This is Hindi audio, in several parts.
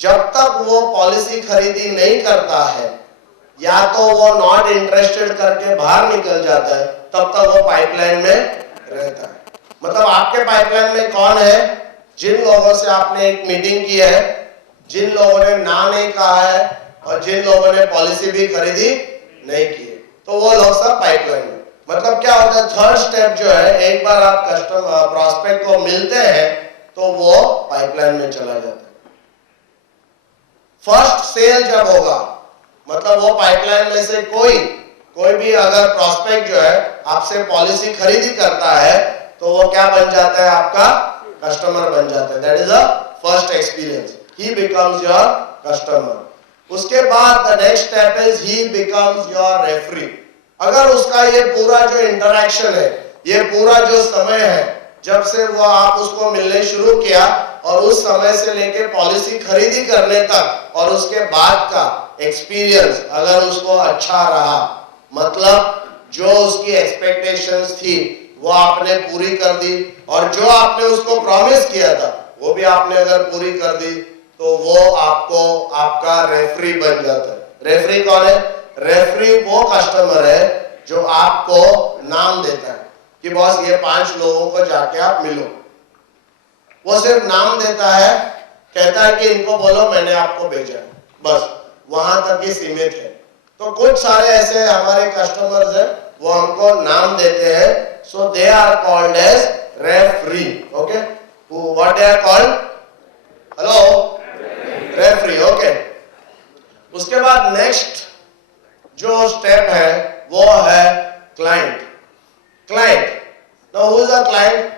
जब तक वो पॉलिसी खरीदी नहीं करता है या तो वो नॉट इंटरेस्टेड करके बाहर निकल जाता है, तब तक वो पाइपलाइन में रहता है। मतलब आपके पाइपलाइन में कौन है? जिन लोगों से आपने एक मीटिंग की है, जिन लोगों ने ना नहीं कहा है और जिन लोगों ने पॉलिसी भी खरीदी नहीं की है, तो वो लोग सब पाइपलाइन में। मतलब क्या होता है, थर्ड स्टेप जो है, एक बार आप कस्टमर प्रॉस्पेक्ट को मिलते हैं तो वो पाइपलाइन में चला जाता है। फर्स्ट सेल जब होगा, मतलब वो पाइपलाइन में से कोई भी अगर प्रॉस्पेक्ट जो है आपसे पॉलिसी खरीदी करता है तो वो क्या बन जाता है? आपका कस्टमर बन जाता है। That is a first experience, he becomes your customer. उसके बाद the next step is he becomes your referee. अगर उसका ये पूरा जो इंटरेक्शन है, ये पूरा जो समय है, जब से वो आप उसको मिलने शुरू किया और उस समय से लेके पॉलिसी खरीदी करने तक और उसके बाद का एक्सपीरियंस अगर उसको अच्छा रहा, मतलब जो उसकी एक्सपेक्टेशंस थी वो आपने पूरी कर दी और जो आपने उसको प्रॉमिस किया था वो भी आपने अगर पूरी कर दी, तो वो आपको आपका रेफरी बन जाता है। रेफरी कौन है? रेफरी वो कस्टमर है जो आपको नाम देता है कि बॉस ये 5 लोगों को जाके आप मिलो। वो सिर्फ नाम देता है, कहता है कि इनको बोलो मैंने आपको भेजा है, बस वहां तक ही सीमित है। तो कुछ सारे ऐसे हमारे कस्टमर्स हैं, वो हमको नाम देते हैं, so they are called as referee. Okay, what they are called? Hello, referee. Okay, उसके बाद नेक्स्ट जो स्टेप है वो है client. Client, now who is a client?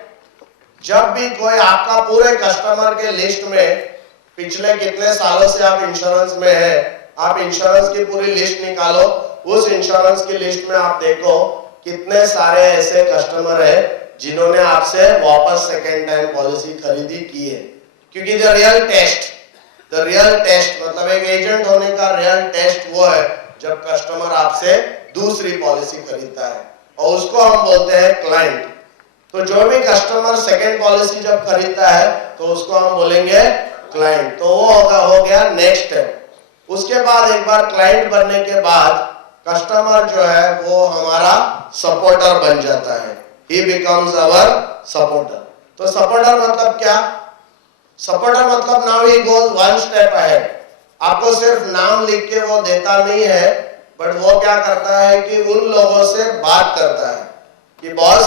जब भी कोई आपका पूरे कस्टमर के लिस्ट में, पिछले कितने सालों से आप इंश्योरेंस में है, आप इंश्योरेंस की पूरी लिस्ट निकालो, उस इंश्योरेंस की लिस्ट में आप देखो कितने सारे ऐसे कस्टमर है जिन्होंने आपसे वापस सेकेंड टाइम पॉलिसी खरीदी की है। क्योंकि द रियल टेस्ट मतलब एक एजेंट होने का रियल टेस्ट वो है जब कस्टमर आपसे दूसरी पॉलिसी खरीदता है, और उसको हम बोलते हैं क्लाइंट। तो जो भी कस्टमर सेकेंड पॉलिसी जब खरीदता है तो उसको हम बोलेंगे क्लाइंट। तो वो हो गया नेक्स्ट स्टेप। उसके बाद एक बार क्लाइंट बनने के बाद कस्टमर जो है वो हमारा सपोर्टर बन जाता है, ही बिकम्स आवर सपोर्टर। तो सपोर्टर मतलब क्या? सपोर्टर मतलब now he goes one step ahead. आपको सिर्फ नाम लिख के वो देता नहीं है, बट वो क्या करता है कि उन लोगों से बात करता है कि बॉस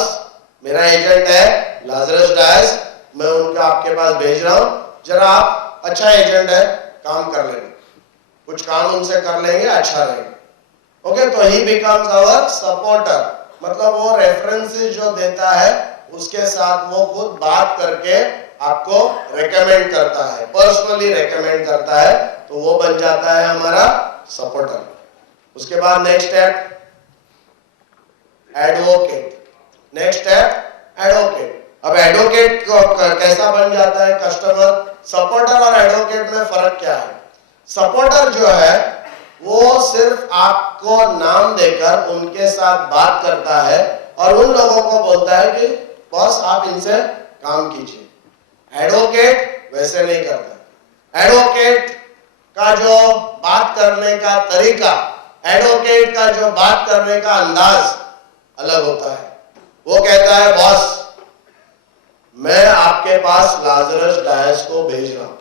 मेरा एजेंट है लाजरस डायस, मैं उनका आपके पास भेज रहा हूं, जरा आप, अच्छा एजेंट है, काम कर लेंगे, कुछ काम उनसे कर लेंगे, अच्छा रहेगा। ओके, तो ही बिकम्स आवर सपोर्टर। मतलब वो रेफरेंसेस जो देता है उसके साथ वो खुद बात करके आपको रेकमेंड करता है, पर्सनली रेकमेंड करता है, तो वो बन जाता है हमारा सपोर्टर। उसके बाद next step advocate. Next step advocate. अब एडवोकेट कैसा बन जाता है कस्टमर? सपोर्टर और एडवोकेट में फर्क क्या है? सपोर्टर जो है वो सिर्फ आपको नाम देकर उनके साथ बात करता है और उन लोगों को बोलता है कि बॉस आप इनसे काम कीजिए। एडवोकेट वैसे नहीं करता। एडवोकेट का जो बात करने का तरीका, एडवोकेट का जो बात करने का अंदाज अलग होता है। वो कहता है बॉस मैं आपके पास लाजरस डायस को भेज रहा हूं।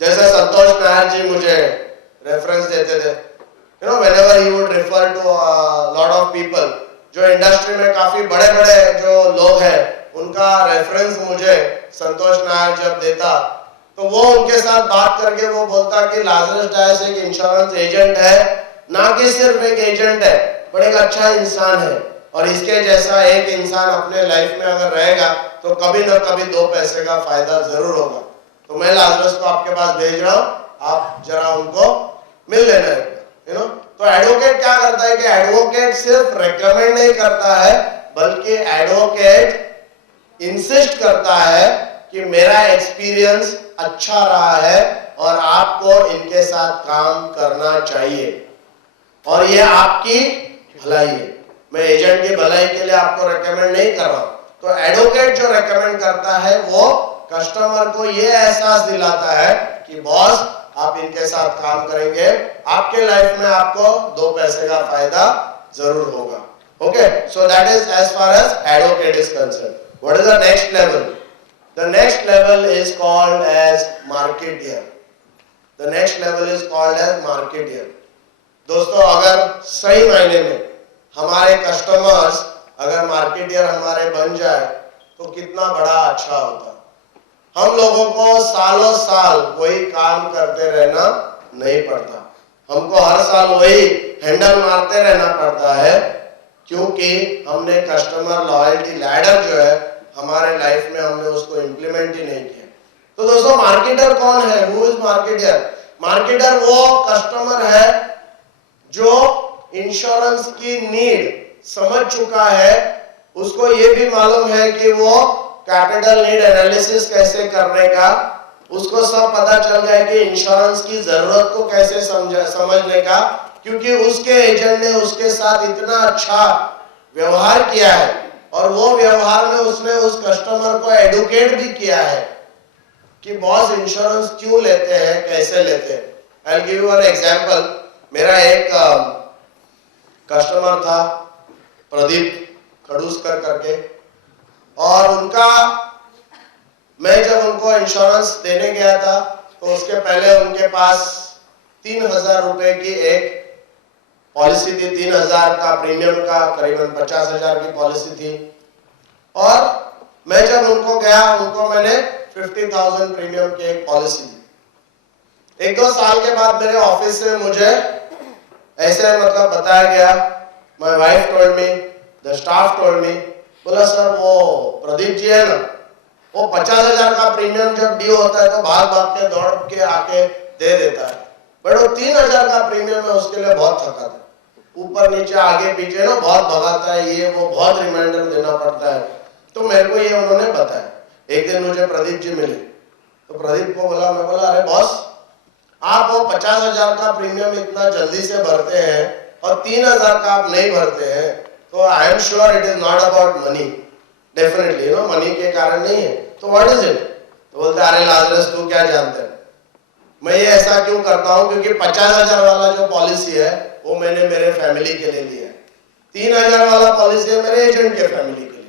जैसे संतोष नायर जी मुझे रेफरेंस देते थे, you know, whenever he would refer to lot of people, जो इंडस्ट्री में काफी बड़े बड़े जो लोग हैं उनका रेफरेंस मुझे संतोष नायर जब देता, तो वो उनके साथ बात करके वो बोलता कि लाजरस डायस एक इंश्योरेंस एजेंट है, ना कि सिर्फ एक एजेंट है, पर एक अच्छा इंसान है, और इसके जैसा एक इंसान अपने लाइफ में अगर रहेगा तो कभी ना कभी 2 पैसे का फायदा जरूर होगा। तो मैं लाजरस को आपके पास भेज रहा हूं, आप जरा उनको मिल लेना, यू नो। तो एडवोकेट क्या करता है कि एडवोकेट सिर्फ रेकमेंड नहीं करता है, बल्कि एडवोकेट इंसिस्ट करता है कि मेरा एक्सपीरियंस अच्छा रहा है और आपको इनके साथ काम करना चाहिए, और ये आपकी भलाई है। मैं एजेंट की भलाई के लिए आपको रेकमेंड नहीं कर रहा हूं। तो एडवोकेट जो रेकमेंड करता है वो कस्टमर को ये एहसास दिलाता है कि बॉस आप इनके साथ काम करेंगे, आपके लाइफ में आपको 2 पैसे का फायदा जरूर होगा। Okay, so that is as far as advocate is concern. What is the next level? The next level is called as marketeer. The next level is called as marketeer. दोस्तों, अगर सही मायने में हमारे कस्टमर्स अगर मार्केटियर हमारे बन जाए तो कितना बड़ा अच्छा होता। हम लोगों को सालों साल वही काम करते रहना नहीं पड़ता, हमको हर साल वही हैंडल मारते रहना पड़ता है, क्योंकि हमने कस्टमर लॉयल्टी लैडर जो है हमारे लाइफ में हमने उसको इंप्लीमेंट ही नहीं किया। तो दोस्तों, मार्केटर कौन है? Who is marketer? मार्केटर वो कस्टमर है जो इंश्योरेंस की नीड समझ चुका है, उसको ये भी मालूम है कि वो कैपिटल नीड एनालिसिस कैसे करने का, उसको सब पता चल गया कि इंश्योरेंस की जरूरत को कैसे समझने का, क्योंकि उसके एजेंट ने उसके साथ इतना अच्छा व्यवहार किया है और वो व्यवहार में उसने उस कस्टमर को एडुकेट भी किया है कि बॉस इंश्योरेंस क्यों लेते हैं, कैसे लेते हैं। I will give you an example. मेरा एक कस्टमर था प्रदीप खड़ूसकर करके, और उनका मैं जब उनको इंश्योरेंस देने गया था तो उसके पहले उनके पास 3000 रुपए की एक पॉलिसी थी, 3000 का प्रीमियम का करीबन 50,000 की पॉलिसी थी। और मैं जब उनको गया, उनको मैंने 50,000 प्रीमियम की एक पॉलिसी दी। 1-2 साल के बाद मेरे ऑफिस से मुझे ऐसे मतलब बताया गया, my wife told me, the staff told me, बोला सर वो प्रदीप जी है ना, वो 50,000 का प्रीमियम जब ड्यू होता है तो भाग भाग के दौड़ के आके दे देता है, बट वो 3000 का प्रीमियम है उसके लिए बहुत थका था, ऊपर नीचे आगे पीछे ना बहुत भगाता है, ये वो बहुत रिमाइंडर देना पड़ता है। तो मेरे को ये उन्होंने बताया। एक दिन मुझे प्रदीप जी मिले, तो प्रदीप को बोला, मैं बोला अरे बॉस, आप वो 50,000 का प्रीमियम इतना जल्दी से भरते हैं और 3000 का आप नहीं भरते हैं, तो I am sure it is not about money, definitely no money के कारण नहीं है, तो व्हाट इज इट? तो बोलते अरे लाजरस तू क्या जानते हैं, मैं ये ऐसा क्यों करता हूं क्योंकि 50,000 वाला जो पॉलिसी है वो मैंने मेरे फैमिली के लिए लिया है, 3000 वाला पॉलिसी है मेरे एजेंट के फैमिली के लिए।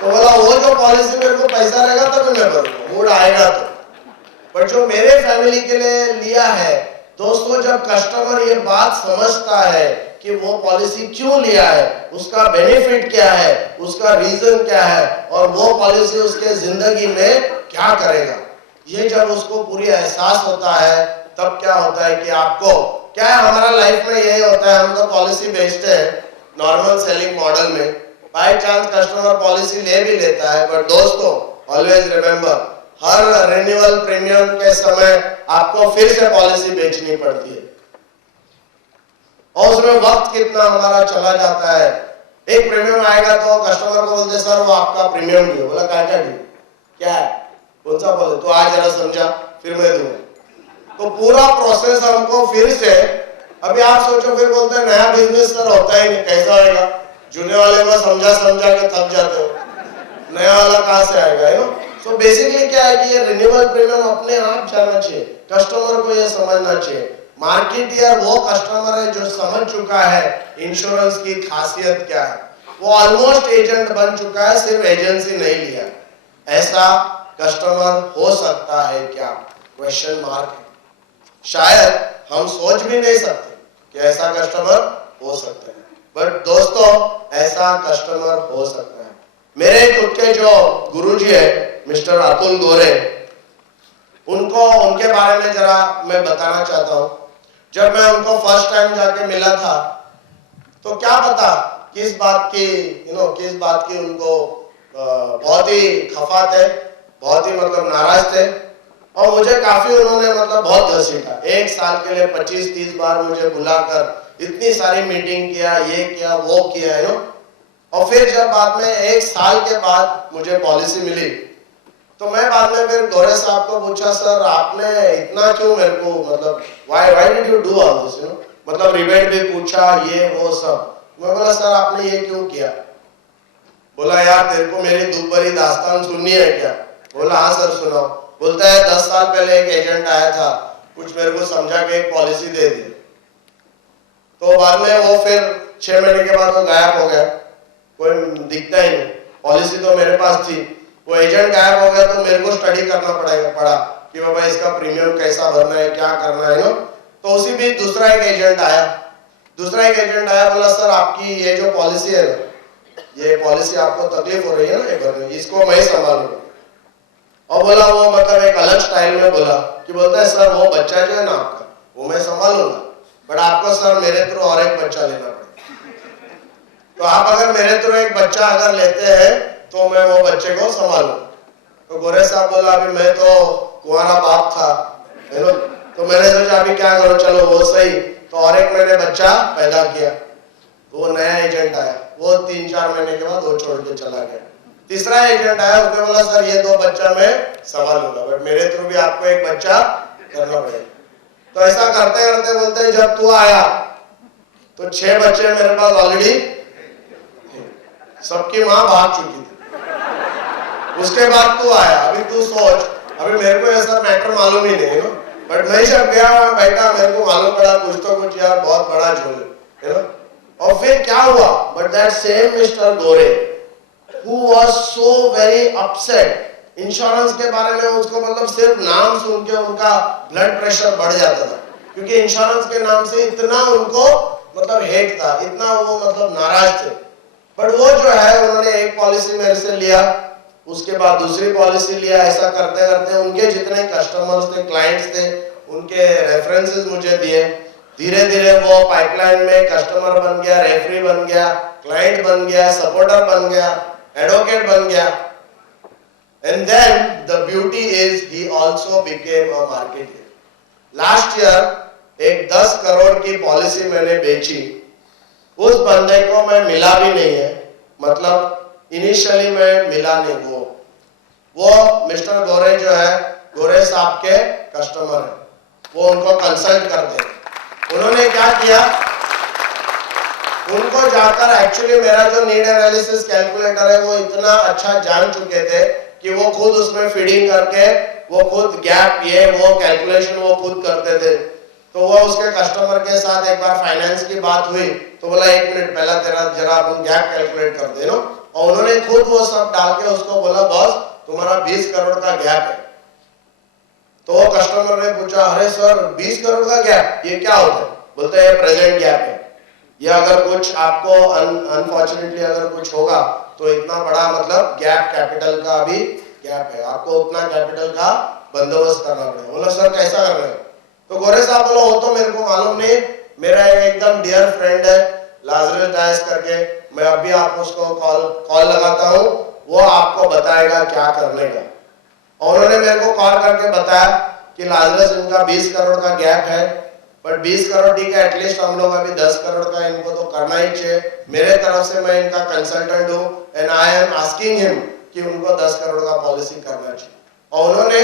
तो बोला वो जो पॉलिसी मेरे को पैसा रहेगा तभी मैं भरूंगा, मूड आएगा तो, बट जो मेरे फैमिली के लिए लिया है। दोस्तों, जब कस्टमर ये बात समझता है कि वो पॉलिसी क्यों लिया है, उसका बेनिफिट क्या है, उसका रीजन क्या है, और वो पॉलिसी उसके जिंदगी में क्या करेगा, ये जब उसको पूरी एहसास होता है, तब क्या होता है कि आपको क्या है, हमारा लाइफ में यही होता है, हम तो पॉलिसी बेचते हैं नॉर्मल सेलिंग मॉडल में, बाय चांस कस्टमर पॉलिसी ले भी लेता है, बट दोस्तों ऑलवेज रिमेंबर, हर रिन्यूअल प्रीमियम के समय आपको फिर से पॉलिसी बेचनी पड़ती है और उसमें वक्त कितना हमारा चला जाता है। एक प्रीमियम आएगा तो कस्टमर को बोलते सर वो आपका प्रीमियम ड्यू, बोला क्या क्या ड्यू, क्या है, कौन सा बोले, तो आज जरा समझा फिर मैं दूंगा, तो पूरा प्रोसेस हमको फिर से, अभी आप सोचो फिर बोलते हैं नया बिजनेस सर होता ही नहीं, कैसा होएगा, जुने वाले को समझा समझा के थक जाते हो, नया वाला कहां से आएगा, यू नो। सो बेसिकली क्या है कि ये रिन्यूअल प्रीमियम अपने आप जाना चाहिए, कस्टमर को ये समझना चाहिए। मार्केटियर वो कस्टमर है जो समझ चुका है इंश्योरेंस की खासियत क्या है, वो ऑलमोस्ट एजेंट बन चुका है, सिर्फ एजेंसी नहीं लिया। ऐसा कस्टमर हो सकता है क्या? क्वेश्चन मार्क है। शायद हम सोच भी नहीं सकते कि ऐसा कस्टमर हो सकता है, बट दोस्तों ऐसा कस्टमर हो सकता है। मेरे खुद के जो गुरुजी है मिस्टर अतुल गोरे, उनको उनके बारे में जरा मैं बताना चाहता हूं। जब मैं उनको फर्स्ट टाइम जाके मिला था तो क्या पता किस बात की किस बात की उनको बहुत ही खफा थे, बहुत ही मतलब नाराज थे, और मुझे काफी उन्होंने मतलब बहुत घसीटा। 1 साल के लिए 25-30 बार मुझे बुलाकर इतनी सारी मीटिंग किया, ये किया वो किया, और फिर जब बाद में 1 साल के बाद मुझे पॉलिसी मिली तो मैं बाद में फिर गोरे साहब को पूछा, सर आपने इतना क्यों मेरे को मतलब why did you do all this, मतलब रिबेट भी पूछा, ये वो सब। मैं बोला सर आपने ये क्यों किया? बोला यार तेरे को मेरी दुख भरी दास्तान सुननी है क्या? बोला हाँ सर सुनाओ। बोलता है 10 साल पहले एक एजेंट आया था, कुछ मेरे को समझा के एक पॉलिसी दे दी, तो बाद में वो फिर 6 महीने के बाद वो गायब हो गया, कोई दिखता ही नहीं। पॉलिसी तो मेरे पास थी, वो एजेंट गायब हो गया तो मेरे को स्टडी करना पड़ा कि बाबा इसका प्रीमियम कैसा भरना है, क्या करना है ना। तो उसी बीच दूसरा एक एजेंट आया, बोला सर आपकी ये जो पॉलिसी है ना, ये पॉलिसी आपको तकलीफ हो रही है ना ये भरने, इसको मैं संभालूंगा। और बोला वो मतलब एक अलग स्टाइल में बोला कि बोलता है सर वो बच्चा जो है ना आपका वो मैं संभालूंगा, बट आपको सर मेरे थ्रू और एक बच्चा लेना पड़ेगा। तो आप अगर मेरे थ्रू एक बच्चा अगर लेते हैं तो मैं वो बच्चे को संभालूं। तो गोरे साहब बोला अभी मैं तो कुंवारा बाप था, है ना, तो मैंने सोचा अभी क्या करो, चलो वो सही। तो और एक मैंने बच्चा पैदा किया, तो वो नया एजेंट आया, वो 3-4 महीने के बाद वो छोड़ के चला गया। तीसरा एजेंट आया, उसने बोला सर ये 2 बच्चा मैं संभालूंगा, बट मेरे थ्रू भी आपको एक बच्चा करना पड़ेगा। तो ऐसा करते करते बोलते हैं जब तू आया तो 6 बच्चे मेरे पास ऑलरेडी, सबकी माँ भाग चुकी थी। उसके बाद तू आया, अभी तू सोच, अभी मेरे को ऐसा मैटर मालूम ही नहीं, बट मैं जब गया वहां बैठा मेरे को मालूम पड़ा कुछ तो कुछ यार बहुत बड़ा झोल है ना। और फिर क्या हुआ, but that same mister Gore who was so very upset, insurance के बारे में उसको मतलब सिर्फ नाम सुन के उनका ब्लड प्रेशर बढ़ जाता था, क्योंकि इंश्योरेंस के नाम से इतना उनको मतलब हेट था, इतना वो मतलब नाराज थे। बट वो जो है उन्होंने एक पॉलिसी मेरे से लिया, उसके बाद दूसरी पॉलिसी लिया, ऐसा करते करते उनके जितने कस्टमर्स थे, क्लाइंट्स थे, उनके रेफरेंसेस मुझे दिए। धीरे धीरे वो पाइपलाइन में कस्टमर बन गया, रेफरी बन गया, क्लाइंट बन गया, सपोर्टर बन गया, एडवोकेट बन गया। And then the beauty is he also became a marketer. Last year एक 10 करोड़ की पॉलिसी मैंने बेची, उस बंदे को मैं मिला भी नहीं है, मतलब इनिशियली मैं मिला नहीं। वो मिस्टर गोरे जो है, गोरे साहब के कस्टमर है, वो उनको कंसल्ट करते हैं। उन्होंने क्या किया, उनको जाकर एक्चुअली मेरा जो नीड एनालिसिस कैलकुलेटर है वो इतना अच्छा जान चुके थे कि वो खुद उसमें फीडिंग करके वो खुद गैप ये वो कैलकुलेशन वो खुद करते थे। तो वो उसके कस्टमर के साथ एक बार फाइनेंस की बात हुई तो बोला 1 मिनट पहला तेरा जरा अपन गैप कैलकुलेट कर दे नो, और उन्होंने खुद वो सब डाल के उसको बोला बॉस तुम्हारा 20 करोड़ का गैप है। तो वो कस्टमर ने पूछा अरे सर 20 करोड़ का गैप ये क्या होता है? बोलते हैं प्रेजेंट गैप है, ये अगर कुछ आपको अनफॉर्चुनेटली अगर कुछ होगा तो इतना बड़ा मतलब गैप कैपिटल का भी गैप है, आपको उतना कैपिटल का बंदोबस्त करना पड़ेगा। बोला सर कैसा कर रहे हो? तो गोरे साहब बोला वो तो मेरे को मालूम नहीं, मेरा एकदम डियर फ्रेंड है लाजरस डायस करके, मैं अभी आपको उसको कॉल लगाता हूँ, वो आपको बताएगा क्या करने का। और उन्होंने मेरे को कॉल करके बताया कि लाजरस इनका 20 करोड़ का गैप है, बट 20 करोड़ ठीक है, एटलीस्ट हम लोग अभी 10 करोड़ का इनको तो करना ही चाहिए। मेरे तरफ से मैं इनका कंसल्टेंट हूँ and I am asking him कि उनको 10 करोड़ का पॉलिसी करना चाहिए। और उन्होंने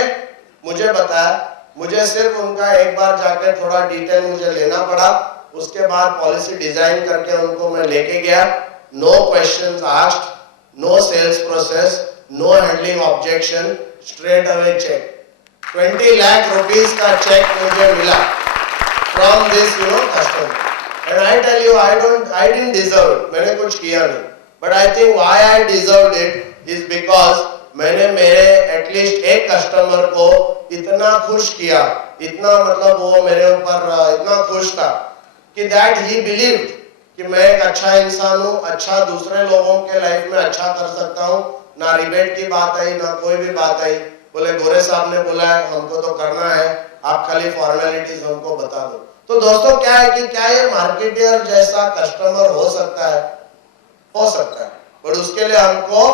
मुझे बताया, मुझे सिर्फ उनका एक बार जाकर थोड़ा डिटेल मुझे लेना पड़ा, उसके बाद पॉलिसी डिजाइन करके उनको मैं लेके गया। No questions asked, no sales process, no handling objection, straight away cheque. 20 lakh rupees का चेक मुझे मिला from this customer, and I tell you I didn't deserve it, मैंने कुछ किया नहीं, but I think why I deserved it is because मैंने मेरे एटलीस्ट एक कस्टमर को इतना खुश किया, इतना मतलब वो मेरे ऊपर इतना खुश था कि that he believed कि मैं एक अच्छा इंसान हूँ, अच्छा दूसरे लोगों के लाइफ में अच्छा कर सकता हूँ। ना रिबेट की बात आई, ना कोई भी बात आई, बोले गोरे साहब ने बोला है हमको तो करना है, आप खाली फॉर्मेलिटीज हमको बता दो। तो दोस्तों क्या है कि क्या ये मार्केटर जैसा कस्टमर हो सकता है? हो सकता है, पर उसके लिए हमको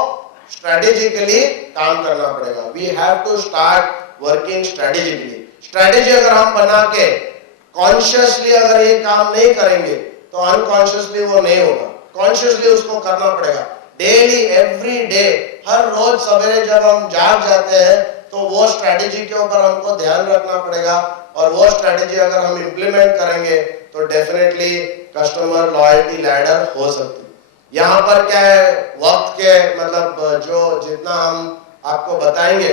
स्ट्रेटेजिकली काम करना पड़ेगा। We have to start working strategically. Strategy अगर हम बना के कॉन्शियसली अगर ये काम नहीं करेंगे तो अनकॉन्शियसली वो नहीं होगा, कॉन्शियसली उसको करना पड़ेगा। डेली एवरी डे, हर रोज सवेरे जब हम जाग जाते हैं तो वो स्ट्रेटेजी के ऊपर हमको ध्यान रखना पड़ेगा, और वो स्ट्रेटेजी अगर हम इंप्लीमेंट करेंगे तो डेफिनेटली कस्टमर लॉयल्टी लैडर हो सकती है। यहाँ पर क्या है, वक्त के मतलब जो जितना हम आपको बताएंगे,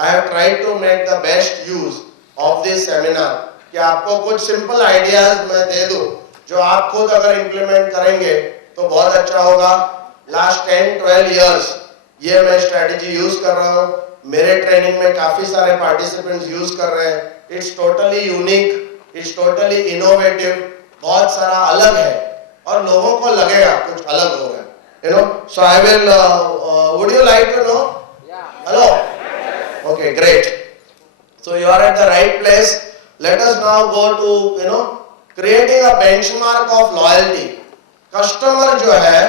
I have tried to make the best use of this seminar कि आपको कुछ सिंपल आइडियाज मैं दे दूं जो आप खुद अगर इम्प्लीमेंट करेंगे तो बहुत अच्छा होगा। लास्ट 10-12 इयर्स ये मैं स्ट्रेटेजी यूज कर रहा हूँ, मेरे ट्रेनिंग में काफी सारे पार्टिसिपेंट्स यूज कर रहे हैं। It's totally unique, it's totally innovative, बहुत सारा अलग है और लोगों को लगेगा कुछ अलग हो रहा है, you know. So I will would you like to know? Hello. Okay, great. So you are at the right place. Let us now go to creating a benchmark of loyalty. Customer जो है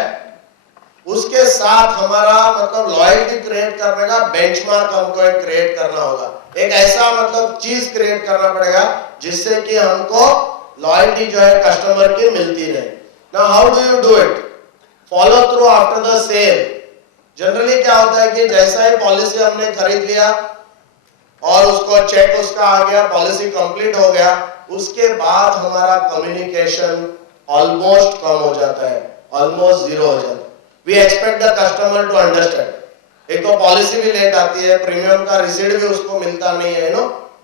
उसके साथ हमारा मतलब लॉयल्टी क्रिएट करने का बेंचमार्क हमको एक क्रिएट करना होगा। एक ऐसा मतलब चीज क्रिएट करना पड़ेगा जिससे कि हमको लॉयल्टी जो है कस्टमर की मिलती रहे। Now how do you do it? Follow through after the sale. Generally क्या होता है कि जैसा ही पॉलिसी हमने खरीद लिया और उसको चेक उसका आ गया, पॉलिसी कंप्लीट हो गया, उसके बाद हमारा कम्युनिकेशन ऑलमोस्ट कम हो जाता है, ऑलमोस्ट जीरो हो जाता है। We expect the customer to understand. एक तो पॉलिसी भी लेट आती है, प्रीमियम का रिसीट भी उसको मिलता नहीं है,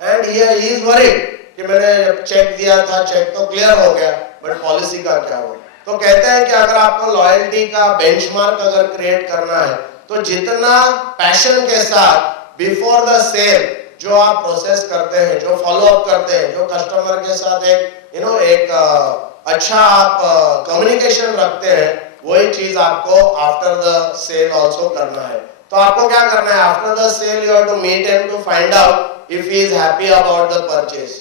एंड ही इज वरीड कि मैंने चेक दिया था, चेक तो क्लियर हो गया, बट पॉलिसी का क्या हुआ। तो कहते हैं कि अगर आपको लॉयल्टी का बेंचमार्क अगर क्रिएट करना है तो जितना पैशन के साथ बिफोर द सेल जो आप प्रोसेस करते हैं, जो फॉलो अप करते हैं, जो कस्टमर के साथ एक अच्छा आप कम्युनिकेशन रखते हैं, वही चीज आपको आफ्टर द सेल आल्सो करना है। तो आपको क्या करना है, after the sale you have to meet him to find out if he is happy about the purchase.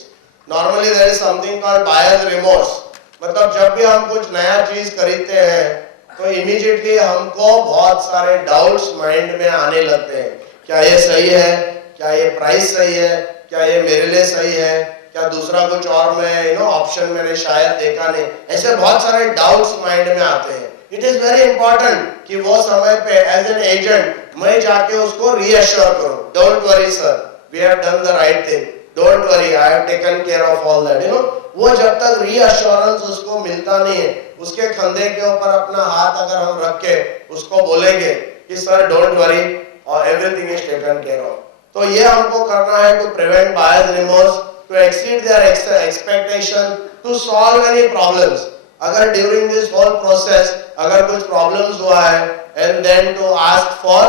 Normally there is something called buyer's remorse, मतलब जब भी हम कुछ नया चीज खरीदते हैं तो इमीडिएटली हमको बहुत सारे डाउट्स माइंड में आने लगते हैं। क्या ये सही है, क्या ये प्राइस सही है, क्या ये मेरे लिए सही है, क्या दूसरा कुछ और मैं ऑप्शन मैंने शायद देखा नहीं, ऐसे बहुत सारे डाउट्स माइंड में आते हैं। इट इज वेरी इंपॉर्टेंट कि वो समय पे एज एन एजेंट मैं जाके उसको रीअश्योर करूं, don't worry sir, we have done the right thing, don't worry, I have taken care of all that, वो जब तक रीअश्योरेंस उसको मिलता नहीं है, उसके कंधे के ऊपर अपना हाथ अगर हम रख के उसको बोलेंगे कि सर डोंट वरी और everything is taken care of, तो ये हमको करना है to prevent buyer's remorse, to exceed their expectation, to solve any problems. अगर ड्यूरिंग दिस होल प्रोसेस अगर कुछ प्रॉब्लम्स हुआ है, and then to ask for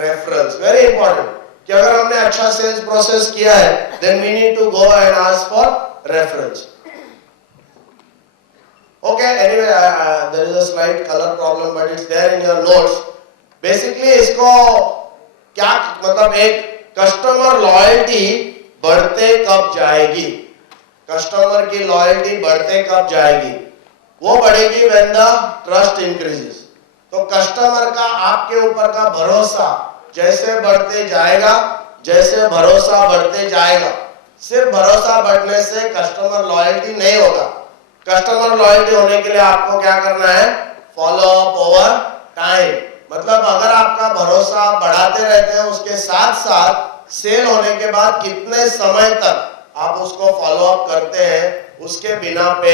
reference, very important कि अगर हमने अच्छा सेल्स प्रोसेस किया है then we need to go and ask for reference. Okay, anyway, there is a slight color problem, but it's there in your notes. Basically, इसको क्या मतलब, एक कस्टमर लॉयल्टी बढ़ते कब जाएगी, कस्टमर की लॉयल्टी बढ़ते कब जाएगी, वो बढ़ेगी when the trust increases। तो कस्टमर का आपके ऊपर का भरोसा जैसे बढ़ते जाएगा, जैसे भरोसा बढ़ते जाएगा, सिर्फ भरोसा बढ़ने से कस्टमर लॉयल्टी नहीं होगा। कस्टमर लॉयल्टी होने के लिए आपको क्या करना है, फॉलो अप ओवर टाइम। मतलब अगर आपका भरोसा बढ़ाते रहते हैं, उसके साथ साथ सेल होने के बाद कितने समय तक आप उसको फॉलो अप करते हैं, उसके बिना पे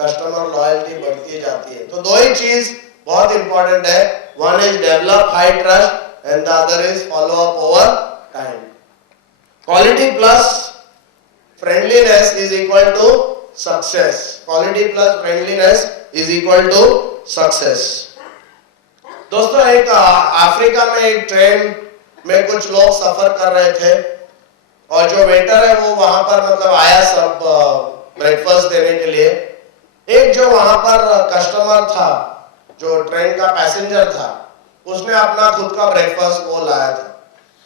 कस्टमर लॉयल्टी बढ़ती जाती है। तो दो ही चीज बहुत इंपॉर्टेंट है, one is develop high trust and the other is follow up over time. Quality plus friendliness is equal to success, quality plus friendliness is equal to success. दोस्तों, एक अफ्रीका में एक ट्रेन में कुछ लोग सफर कर रहे थे और जो वेटर है वो वहां पर मतलब आया सब ब्रेकफास्ट देने के लिए। एक जो वहां पर कस्टमर था, जो ट्रेन का पैसेंजर था, उसने अपना खुद का ब्रेकफास्ट वो लाया था।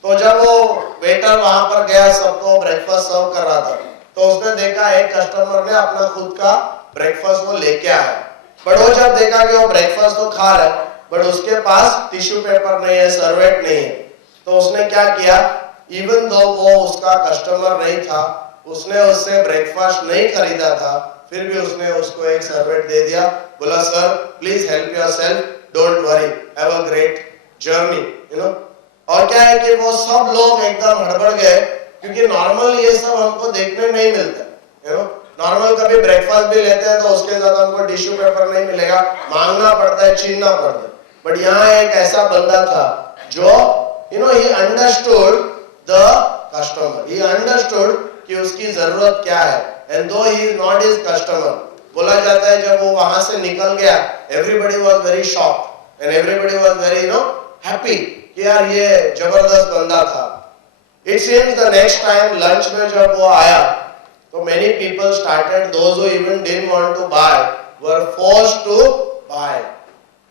तो जब वो वेटर वहां पर गया, सबको ब्रेकफास्ट सर्व कर रहा था, तो उसने देखा एक कस्टमर ने अपना खुद का ब्रेकफास्ट वो लेके आया, बट वो जब देखा कि वो ब्रेकफास्ट तो खा रहा है बट उसके पास टिश्यू पेपर नहीं है, सर्वेट नहीं है, तो उसने क्या किया, इवन दो वो उसका कस्टमर नहीं था, उसने उससे ब्रेकफास्ट नहीं खरीदा था, फिर भी उसने उसको एक सर्वेट दे दिया, बोला sir please help yourself, don't worry, have a great journey, और क्या है कि वो सब लोग एकदम हड़बड़ गए, क्योंकि नॉर्मल ये सब हमको देखने नहीं मिलता। नॉर्मल कभी ब्रेकफास्ट भी लेते हैं तो उसके साथ हमको टिश्यू पेपर नहीं मिलेगा, मांगना पड़ता है, छीनना पड़ता है। बट यहाँ एक ऐसा बंदा था जो he understood the customer. He understood कि उसकी जरूरत क्या है, and though he is not his customer, बोला जाता है जब वो वहां से निकल गया, everybody was very shocked and everybody was very happy कि यार ये जबरदस्त बंदा था. It seems the next time lunch में जब वो आया, तो many people started, those who even didn't want to buy were forced to buy.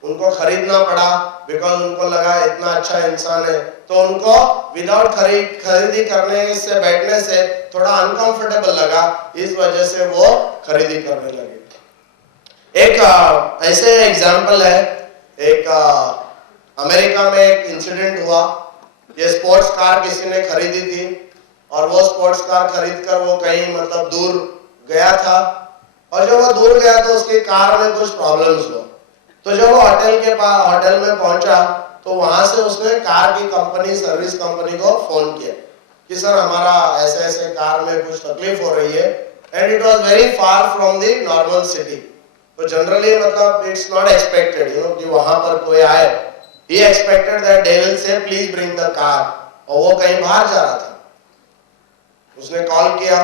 उनको खरीदना पड़ा बिकॉज उनको लगा इतना अच्छा इंसान है, तो उनको विदाउट खरीदी करने से बैठने से थोड़ा अनकंफर्टेबल लगा, इस वजह से वो खरीदी करने लगे. एक ऐसे एग्जांपल है, एक अमेरिका में एक इंसिडेंट हुआ. ये स्पोर्ट्स कार किसी ने खरीदी थी और वो स्पोर्ट्स कार खरीदकर वो कहीं मतलब दूर गया था, और जब वो दूर गया तो उसकी कार में कुछ प्रॉब्लम्स हुआ. तो जब वो होटल में पहुंचा तो वहां से उसने कार की कंपनी, सर्विस कंपनी को फोन किया कि सर हमारा ऐसे ऐसे कार में कुछ तकलीफ हो रही है, and it was very far from the normal city. तो जनरली मतलब इट्स नॉट एक्सपेक्टेड कि वहां पर कोई आए. He expected that they will say please bring the car, और वो कहीं बाहर जा रहा था. उसने कॉल किया.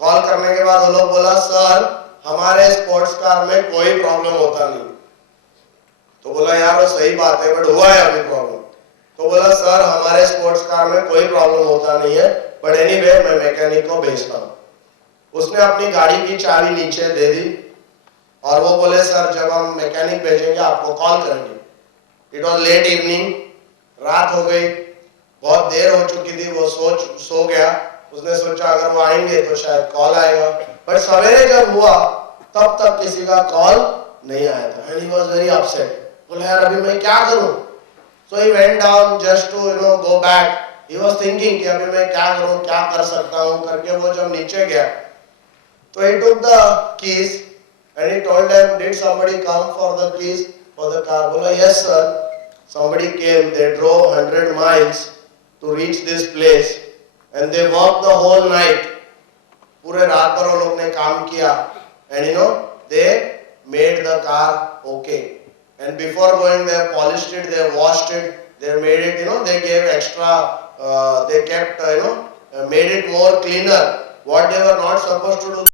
कॉल करने के बाद वो लोग बोला सर हमारे स्पोर्ट्स कार में कोई प्रॉब्लम होता नहीं. तो बोला यार वो सही बात है, बट हुआ है अभी प्रॉब्लम. तो बोला सर हमारे स्पोर्ट्स कार में कोई प्रॉब्लम होता नहीं है, बट एनीवे मैं मैकेनिक को भेजता हूँ. उसने अपनी गाड़ी की चाबी नीचे दे दी और वो बोले सर जब हम मैकेनिक भेजेंगे आपको कॉल करेंगे. इट वॉज लेट इवनिंग, रात हो गई, बहुत देर हो चुकी थी. वो सो गया. उसने सोचा अगर वो आएंगे तो शायद कॉल आएगा, बट सवेरे जब हुआ तब तक किसी का कॉल नहीं आया था. And he was very upset. बोला यार अभी मैं क्या करूं. So he went down just to go back. He was thinking कि अभी मैं क्या करूं, क्या कर सकता हूं करके वो जब नीचे गया तो he took the keys and he told them did somebody come for the keys for the car. बोला yes sir, somebody came, they drove 100 miles to reach this place and they worked the whole night. पूरे रात भर वो लोग ने काम किया and they made the car okay. And before going they polished it, they washed it, they made it, they gave extra, they kept, made it more cleaner. What they were not supposed to do.